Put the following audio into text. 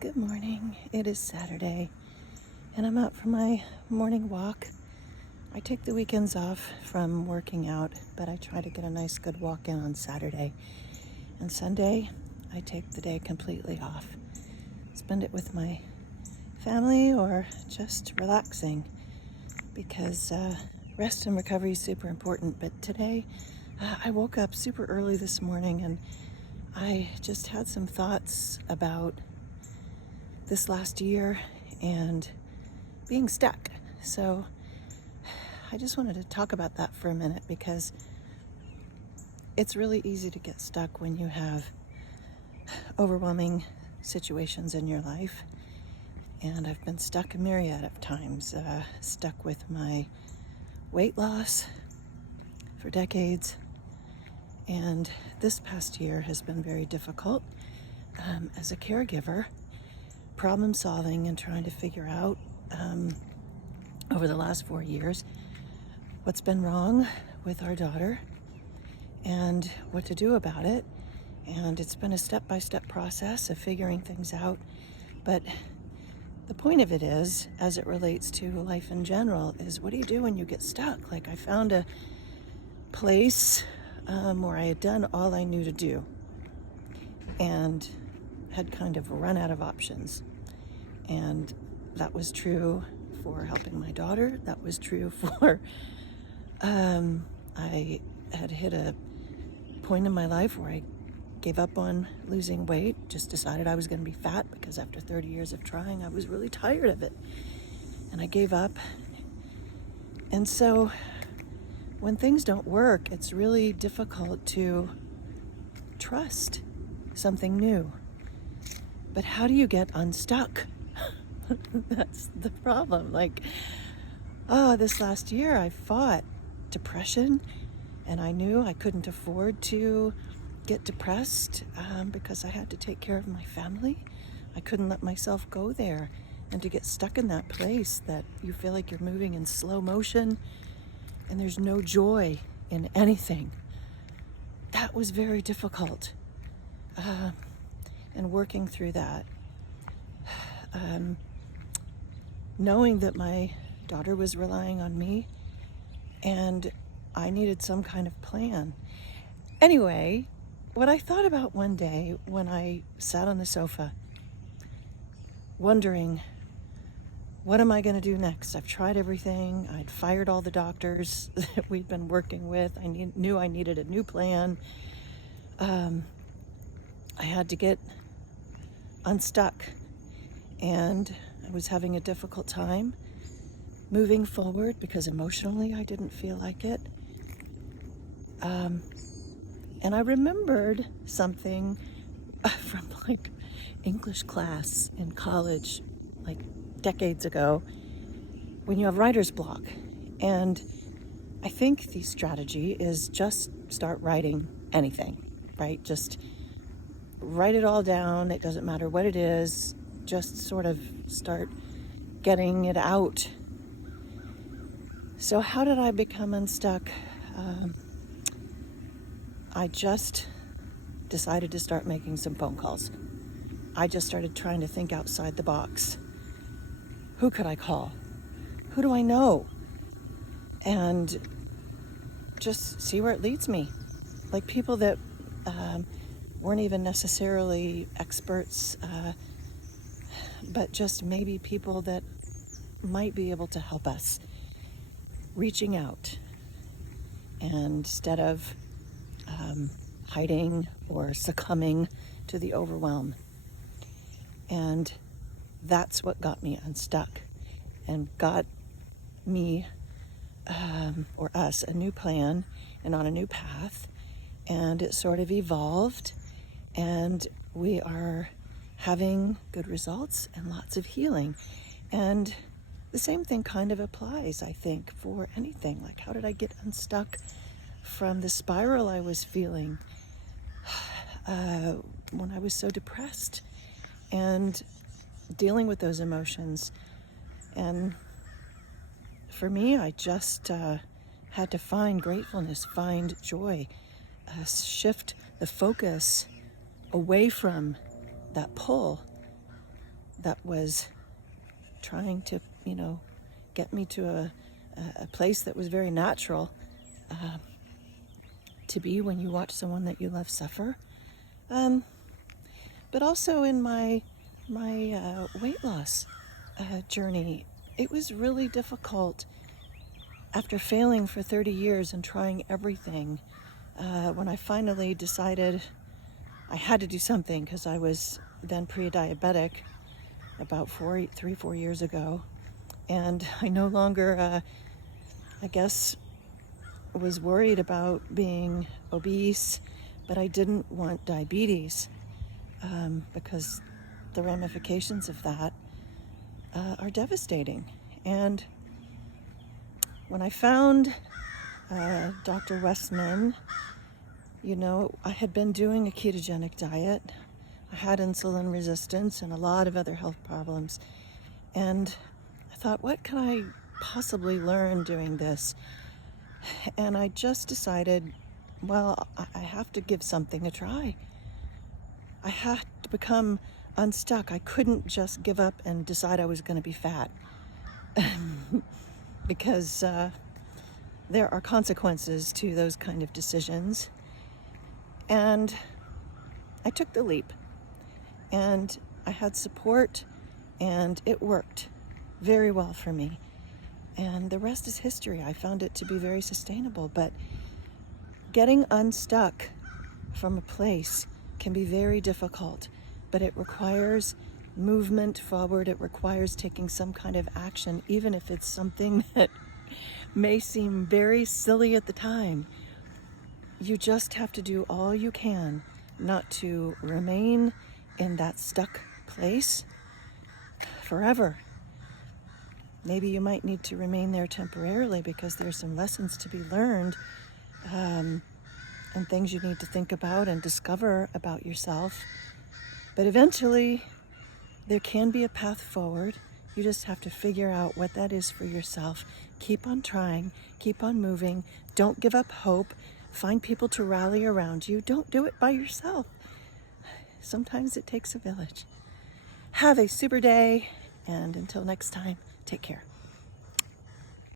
Good morning. It is Saturday, and I'm out for my morning walk. I take the weekends off from working out, but I try to get a nice good walk in on Saturday. And Sunday, I take the day completely off. Spend it with my family or just relaxing, because rest and recovery is super important. But today, I woke up super early this morning, and I just had some thoughts about this last year and being stuck. So I just wanted to talk about that for a minute, because it's really easy to get stuck when you have overwhelming situations in your life. And I've been stuck a myriad of times, stuck with my weight loss for decades. And this past year has been very difficult as a caregiver, problem solving and trying to figure out over the last 4 years what's been wrong with our daughter and what to do about it. And it's been a step-by-step process of figuring things out. But the point of it is, as it relates to life in general, is what do you do when you get stuck? Like, I found a place where I had done all I knew to do and had kind of run out of options. And that was true for helping my daughter. That was true for, I had hit a point in my life where I gave up on losing weight, just decided I was going to be fat, because after 30 years of trying, I was really tired of it. And I gave up. And so when things don't work, it's really difficult to trust something new. But how do you get unstuck? That's the problem. This last year I fought depression, and I knew I couldn't afford to get depressed because I had to take care of my family. I couldn't let myself go there, and to get stuck in that place that you feel like you're moving in slow motion and there's no joy in anything. That was very difficult. And working through that, knowing that my daughter was relying on me and I needed some kind of plan. Anyway, what I thought about one day when I sat on the sofa wondering, what am I going to do next? I've tried everything. I'd fired all the doctors that we'd been working with. I knew I needed a new plan. I had to get unstuck, and I was having a difficult time moving forward because emotionally I didn't feel like it. And I remembered something from English class in college, decades ago, when you have writer's block. And I think the strategy is just start writing anything, right? Just write it all down. It doesn't matter what it is. Just sort of start getting it out. So how did I become unstuck? I just decided to start making some phone calls. I just started trying to think outside the box. Who could I call? Who do I know? And just see where it leads me. Like people that weren't even necessarily experts, but just maybe people that might be able to help us. Reaching out, and instead of hiding or succumbing to the overwhelm. And that's what got me unstuck and got me or us a new plan and on a new path. And it sort of evolved, and we are having good results and lots of healing. And the same thing kind of applies, I think, for anything. Like, how did I get unstuck from the spiral I was feeling when I was so depressed, and dealing with those emotions? And for me, I just had to find gratefulness, find joy, shift the focus away from that pull that was trying to, get me to a place that was very natural to be when you watch someone that you love suffer. But also in my weight loss journey, it was really difficult after failing for 30 years and trying everything. When I finally decided I had to do something, because I was then pre-diabetic about 4 years ago, and I no longer, I guess, was worried about being obese, but I didn't want diabetes, because the ramifications of that are devastating. And when I found Dr. Westman, I had been doing a ketogenic diet. I had insulin resistance and a lot of other health problems. And I thought, what can I possibly learn doing this? And I just decided, well, I have to give something a try. I had to become unstuck. I couldn't just give up and decide I was going to be fat. Because there are consequences to those kind of decisions. And I took the leap, and I had support, and it worked very well for me. And the rest is history. I found it to be very sustainable, but getting unstuck from a place can be very difficult, but it requires movement forward. It requires taking some kind of action, even if it's something that may seem very silly at the time. You just have to do all you can not to remain in that stuck place forever. Maybe you might need to remain there temporarily because there's some lessons to be learned, and things you need to think about and discover about yourself. But eventually, there can be a path forward. You just have to figure out what that is for yourself. Keep on trying, keep on moving, don't give up hope. Find people to rally around you. Don't do it by yourself. Sometimes it takes a village. Have a super day, and until next time, take care.